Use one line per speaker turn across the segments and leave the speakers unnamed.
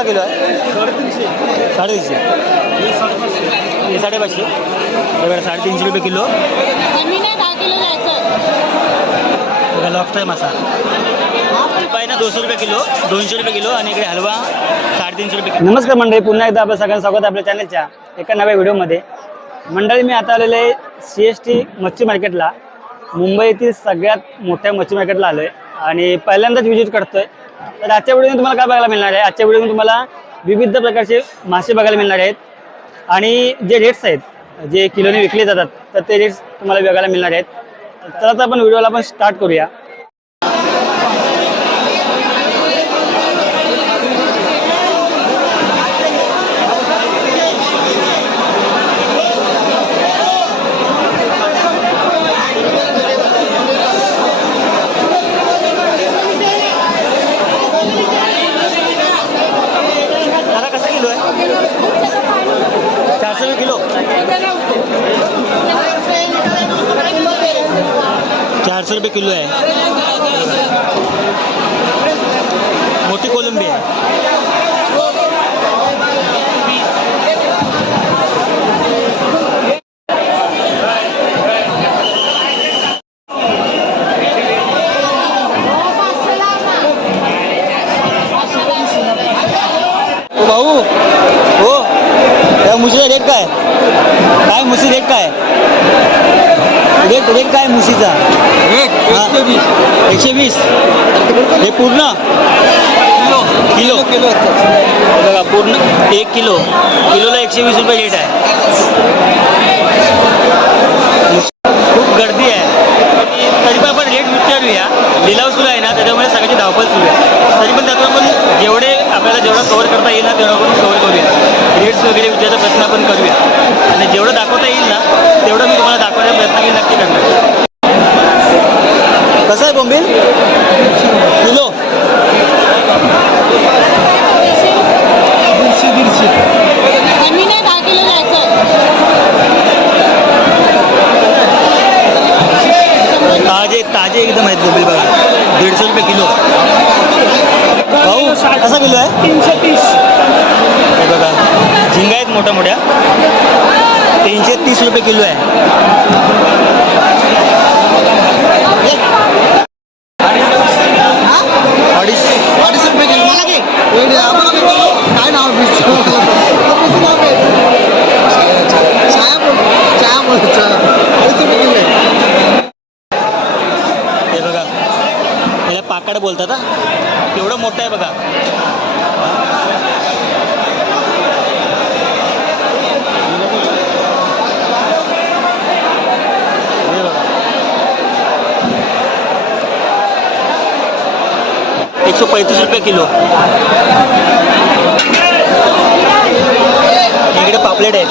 कसा किलो आहे? साडेतीनशे. हे साडेपाचशे. हे बघा साडेतीनशे रुपये किलो. बघा लॉबस्टर मासा. पाय ना दोनशे रुपये किलो दोनशे रुपये किलो आणि इकडे हलवा साडेतीनशे रुपये किलो. नमस्कार मंडळी पुन्हा एकदा आपलं सगळ्यांचं स्वागत आहे आपल्या चॅनलच्या एका नव्या व्हिडिओमध्ये. मंडळी मी आता आलेलो आहे सी एस टी मच्छी मार्केटला मुंबईतील सगळ्यात मोठ्या मच्छी मार्केटला आलो आहे आणि पहिल्यांदाच व्हिजिट करतोय. तर आजच्या व्हिडिओमध्ये तुम्हाला काय बघायला मिळणार आहे? आजच्या व्हिडिओमध्ये तुम्हाला विविध प्रकारचे मासे बघायला मिळणार आहेत. आणि जे रेट्स आहेत जे किलोने विकले जातात तर ते रेट्स तुम्हाला बघायला मिळणार आहेत. तर आता आपण व्हिडिओला आपण स्टार्ट करूया दादा कसं किलो आहे चारशे रुपये किलो चारशे रुपये किलो आहे. मोठी कोलंबी आहे. ओ भाऊ हो या रेट काय? काय मुशी रेट काय? रेट रेट काय मुशीचा. एकशे वीस. हे पूर्ण? किलो. किलो. बघा पूर्ण एक किलो. किलोला एकशे वीस रुपये रेट आहे. खूप गर्दी आहे. तरी पण आपण रेट विचारूया लिलाव सुरू आहे ना त्याच्यामुळे सगळ्याची धावपळ सुरू आहे. तरी पण त्यातून आपण जेवढे आपल्याला जेवढं कव्हर करता येईल ना तेवढं आपण कव्हर करूया. रेट्स वगैरे विचारायचा प्रयत्न आपण करूया. आणि जेवढं दाखवता येईल ना तेवढं मी तुम्हाला नक्की करणार कसं आहे बोंबील किलो
कमी नाही दहा किलो जायचं
ताजे ताजे एकदम आहेत बोंबील बघा दीडशे रुपये किलो भाऊ कसा किलो आहे
तीनशे तीस
हे बघा झिंगा आहेत मोठ्या मोठ्या तीनशे तीस रुपये किलो आहे. अडीचशे
अडीचशे रुपये किलो. मला काय नाव छाया बोल छाया बोल अडीचशे रुपये किलो आहे.
हे बघा याला पाकाड बोलतात केवढं मोठं आहे बघा हे बघा. एकशे पैंतीस रुपये किलो. इकडे पापलेट आहे.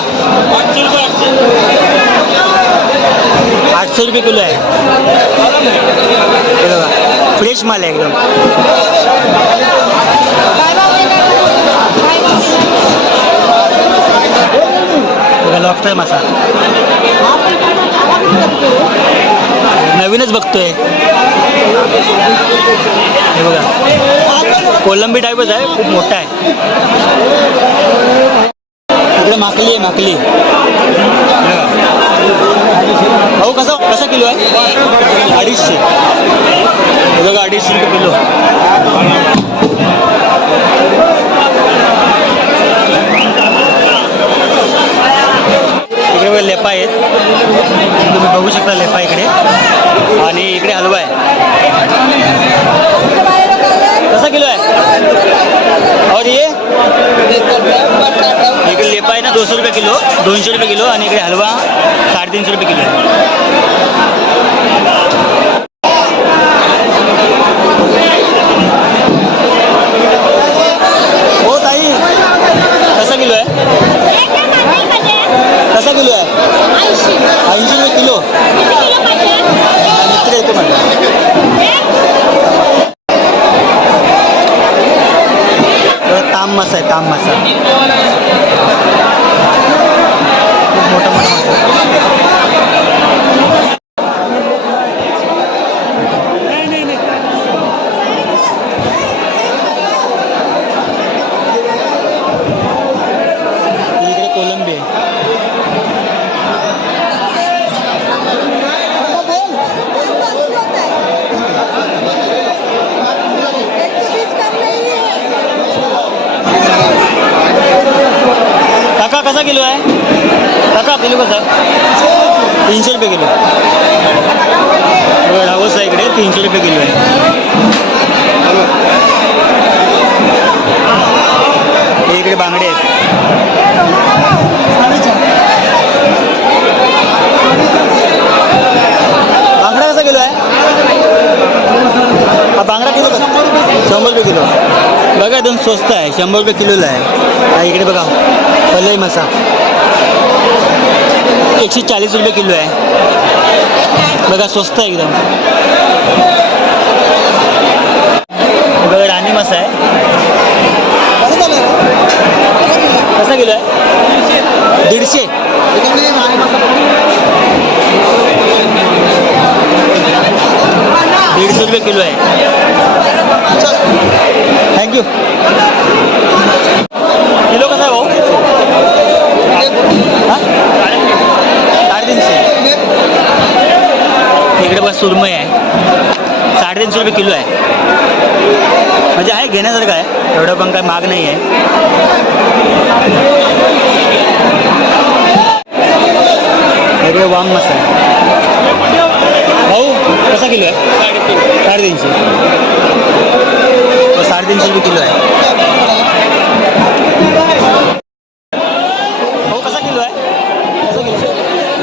आठशे रुपये किलो आहे. फ्रेश माल आहे एकदम. बघा मासा. नवीनच बघतोय. हे बघा. कोलंबी टाईपच आहे खूप मोठा आहे. इकडे माकली आहे माकली. हो कसा कसा किलो आहे? अडीचशे. हे बघा अडीचशे रुपये किलो. दोनशे रुपये किलो दोनशे रुपये किलो आणि इकडे हलवा साडेतीनशे रुपये किलो आहे. हो ताई कसा किलो आहे कसा किलो आहे
ऐंशी
ऐंशी रुपये किलो
किती किलो पाहिजे
मित्र येतो म्हटलं ताम मासा आहे ताम मासा खूप मोठा मोठा मासा आहे. किलो आहे? काका किलो कसा? तीनशे रुपये किलो. बघा, रावस आहे इकडे. तीनशे रुपये किलो आहे. हे इकडे बांगडे आहेत. बांगडा कसा किलो आहे? हा बांगडा किलो शंभर रुपये किलो. बघा एकदम स्वस्त आहे. शंभर रुपये किलोला आहे. इकडे बघा. पलई मसा. एकशे चाळीस रुपये किलो आहे. बघा स्वस्त आहे एकदम. बघा राणी मसा आहे.
कसा
किलो आहे? दीडशे. दीडशे रुपये किलो आहे थँक्यू किलो कसा आहे भाऊ हा? साडेतीनशे इकडे बस सुरमई आहे. साडेतीनशे रुपये किलो आहे. म्हणजे आहे घेण्यासारखं आहे. एवढं पण काय महाग नाही आहे. इकडे वाम आहे. भाऊ कसा किलो आहे? साडेतीनशे. साडेतीनशे रुपये किलो आहे भाऊ कसा किलो आहे कसा किलो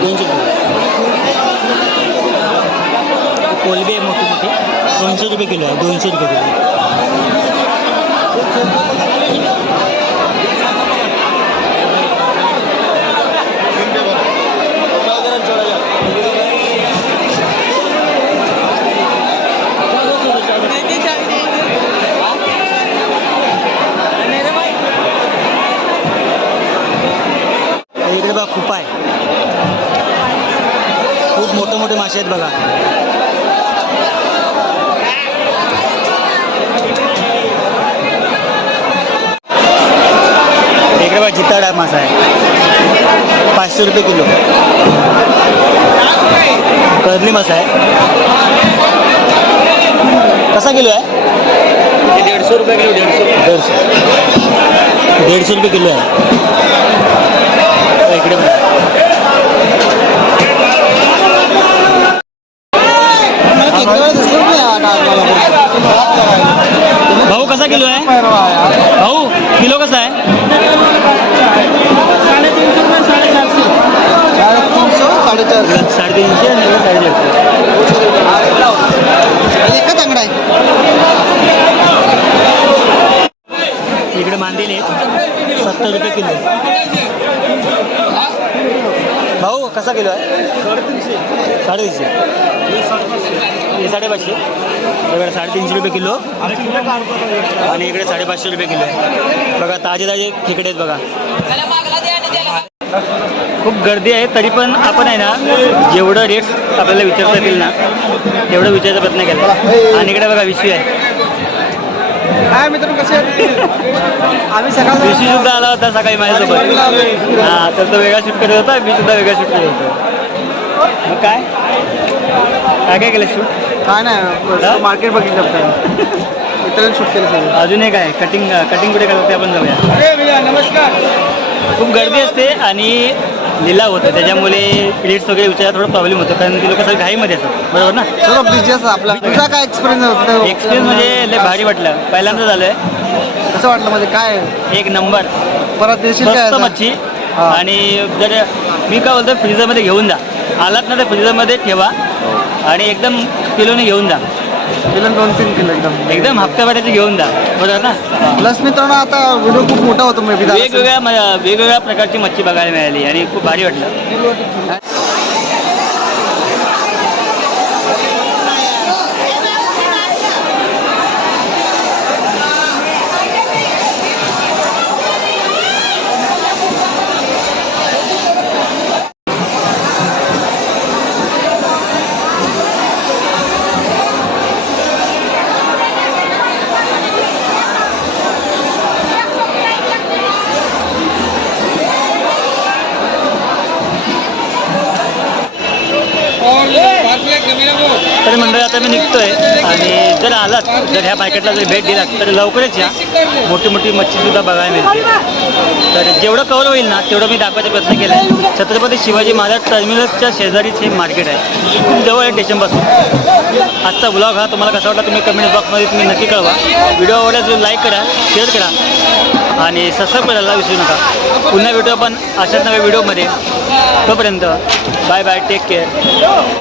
दोनशे रुपये कोलबी आहे मोठी मोठी दोनशे रुपये किलो आहे दोनशे रुपये किलो इकडे बघा खूप आहे खूप मोठे मोठे मासे आहेत बघा इकडे बघा जिताडा मासा आहे पाचशे रुपये किलो. कर्ली मासा आहे कसा किलो आहे? दीडशे रुपये किलो दीडशे दीडशे. दीडशे रुपये किलो आहे. इकडे. भाऊ कसा किलो आहे? भाऊ किलो कसा आहे? साडेतीनशे आणि इकडे साडेचारशे
एकच आंगडा आहे.
इकडे मांदेल सत्तर रुपये किलो. भाऊ कसा किलो आहे? साडेतीनशे. हे साडेपाचशे. इकडे साडेतीनशे रुपये किलो. आणि इकडे साडेपाचशे रुपये किलो आहे. बघा ताजे ताजे खेकडे आहेत बघा. खूप गर्दी आहे तरी पण आपण आहे ना जेवढं रेट्स आपल्याला विचारता येतील ना तेवढं विचारायचा प्रयत्न केला. आणि इकडे बघा विषय आहे.
काय मित्र कसे आम्ही सकाळ
सुद्धा आला होता सकाळी माझ्यासोबत. हा तर तो वेगळा शूट करत होता मी सुद्धा वेगळा शूट करत होतो. मग काय? काय काय केलं शूट
काय नाही मार्केट बघितलं होतं. मित्रांनी शूट केलं सगळं.
अजून एक आहे कटिंग कटिंग कुठे करतात ते आपण जाऊया.
नमस्कार.
खूप गर्दी असते आणि लिलाव होतं. त्याच्यामुळे प्लेट्स वगैरे विचारायला थोडा प्रॉब्लेम होतो. कारण ती लोक सगळे घाईमध्ये असतात. बरोबर ना?
सर्व बिझनेस आपला. तुझा काय एक्सपिरियन्स होता?
एक्सपिरियन्स म्हणजे लय भारी वाटलं. पहिल्यांदा झालं
कसं वाटलं म्हणजे? काय?
एक नंबर.
परत देशील काय?
मच्छी.
हा.
आणि जर मी काय बोलतो फ्रीजरमध्ये घेऊन जा. आलात ना तर फ्रीजरमध्ये ठेवा. आणि एकदम किलोने घेऊन जा.
किलो दोन तीन किलो एकदम.
एकदम हप्त्याभराचे घेऊन जा. बरोबर ना?
प्लस मित्रांनो आता व्हिडिओ खूप मोठा होतो मे
वेगवेगळ्या वेगवेगळ्या प्रकारची मच्छी बघायला मिळाली आणि खूप भारी वाटलं. आता मी निघतोय आणि जर आलात जर ह्या मार्केटला जर भेट दिलात तर लवकरच या. मोठी मोठी मच्छीसुद्धा बघायला मिळते तर जेवढं कवर होईल ना तेवढं मी दाखवायचा प्रयत्न केला आहे छत्रपती शिवाजी महाराज टर्मिनसच्या शेजारीच हे मार्केट आहे. खूप जवळ आहे स्टेशनपासून आजचा ब्लॉग हा तुम्हाला कसा वाटला तुम्ही कमेंट बॉक्समध्ये तुम्ही नक्की कळवा. व्हिडिओ तुम्ही लाईक करा शेअर करा आणि सबस्क्राईब करायला विसरू नका. पुन्हा भेटू आपण अशाच नव्या व्हिडिओमध्ये तोपर्यंत बाय बाय टेक केअर